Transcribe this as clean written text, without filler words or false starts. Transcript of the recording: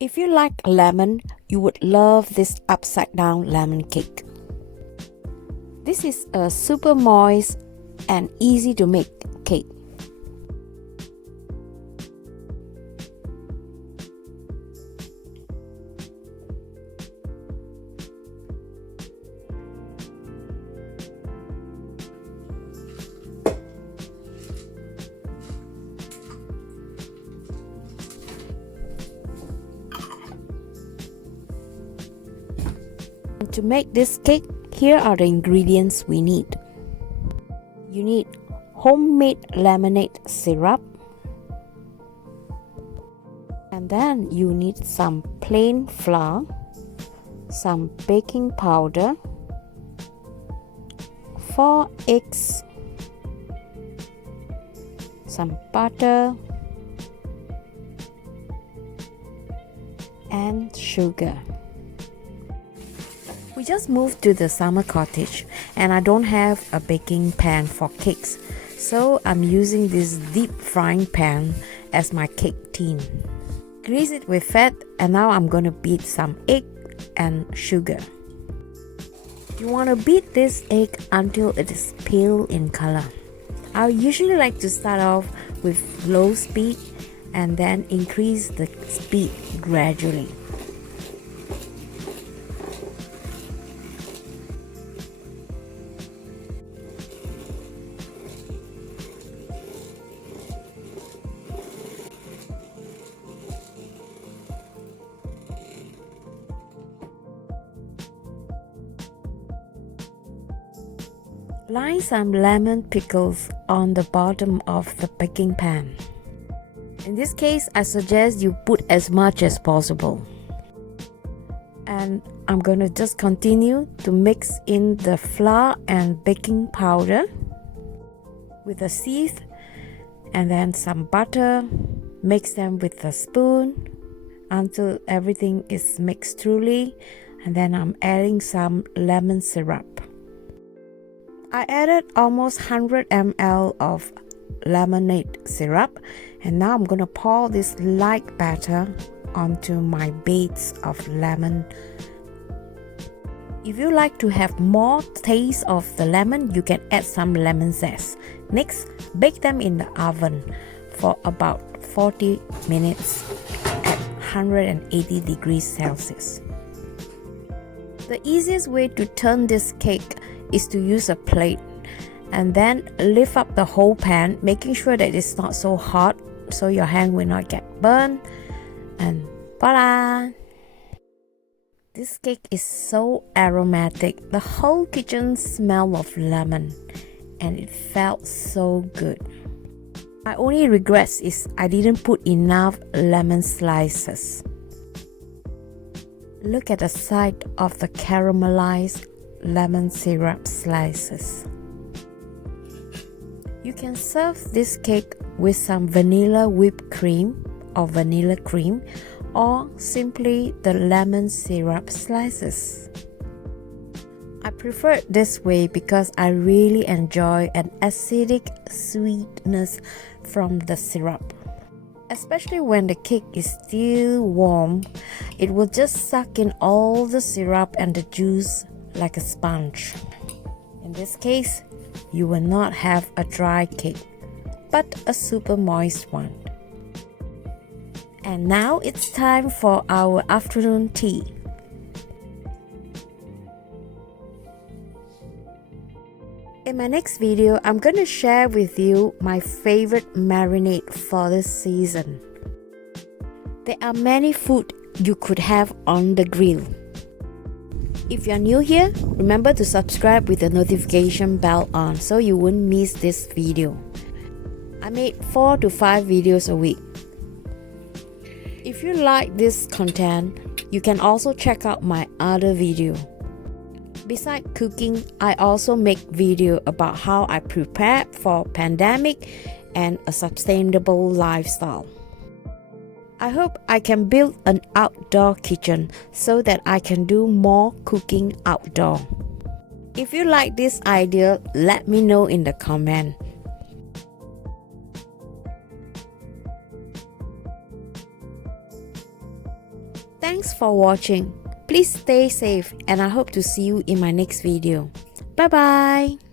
If you like lemon, you would love this upside down lemon cake. This is a super moist and easy to make cake. To make this cake, here are the ingredients we need. You need homemade lemonade syrup, and then you need some plain flour, some baking powder, 4 eggs, some butter, and sugar. We just moved to the summer cottage and I don't have a baking pan for cakes, so I'm using this deep frying pan as my cake tin. Grease it with fat, and now I'm going to beat some egg and sugar. You want to beat this egg until it is pale in color. I usually like to start off with low speed and then increase the speed gradually. Line some lemon pickles on the bottom of the baking pan. In this case, I suggest you put as much as possible. And I'm going to just continue to mix in the flour and baking powder with a sieve and then some butter. Mix them with a spoon until everything is mixed thoroughly, and then I'm adding some lemon syrup. I added almost 100 ml of lemonade syrup, and now I'm going to pour this light batter onto my base of lemon. If you like to have more taste of the lemon, you can add some lemon zest. Next, bake them in the oven for about 40 minutes at 180 degrees Celsius. The easiest way to turn this cake is to use a plate and then lift up the whole pan, making sure that it's not so hot so your hand will not get burned, and voila! This cake is so aromatic. The whole kitchen smelled of lemon and it felt so good. My only regret is I didn't put enough lemon slices. Look at the side of the caramelized lemon syrup slices. You can serve this cake with some vanilla whipped cream or vanilla cream, or simply the lemon syrup slices. I prefer it this way because I really enjoy an acidic sweetness from the syrup. Especially when the cake is still warm, it will just suck in all the syrup and the juice like a sponge. In this case, you will not have a dry cake, but a super moist one. And now it's time for our afternoon tea. In my next video, I'm going to share with you my favorite marinade for this season. There are many food you could have on the grill. If you're new here, remember to subscribe with the notification bell on so you won't miss this video. I made 4 to 5 videos a week. If you like this content, you can also check out my other video. Besides cooking, I also make video about how I prepare for pandemic and a sustainable lifestyle. I hope I can build an outdoor kitchen so that I can do more cooking outdoor. If you like this idea, let me know in the comment. Thanks for watching. Please stay safe and I hope to see you in my next video. Bye bye.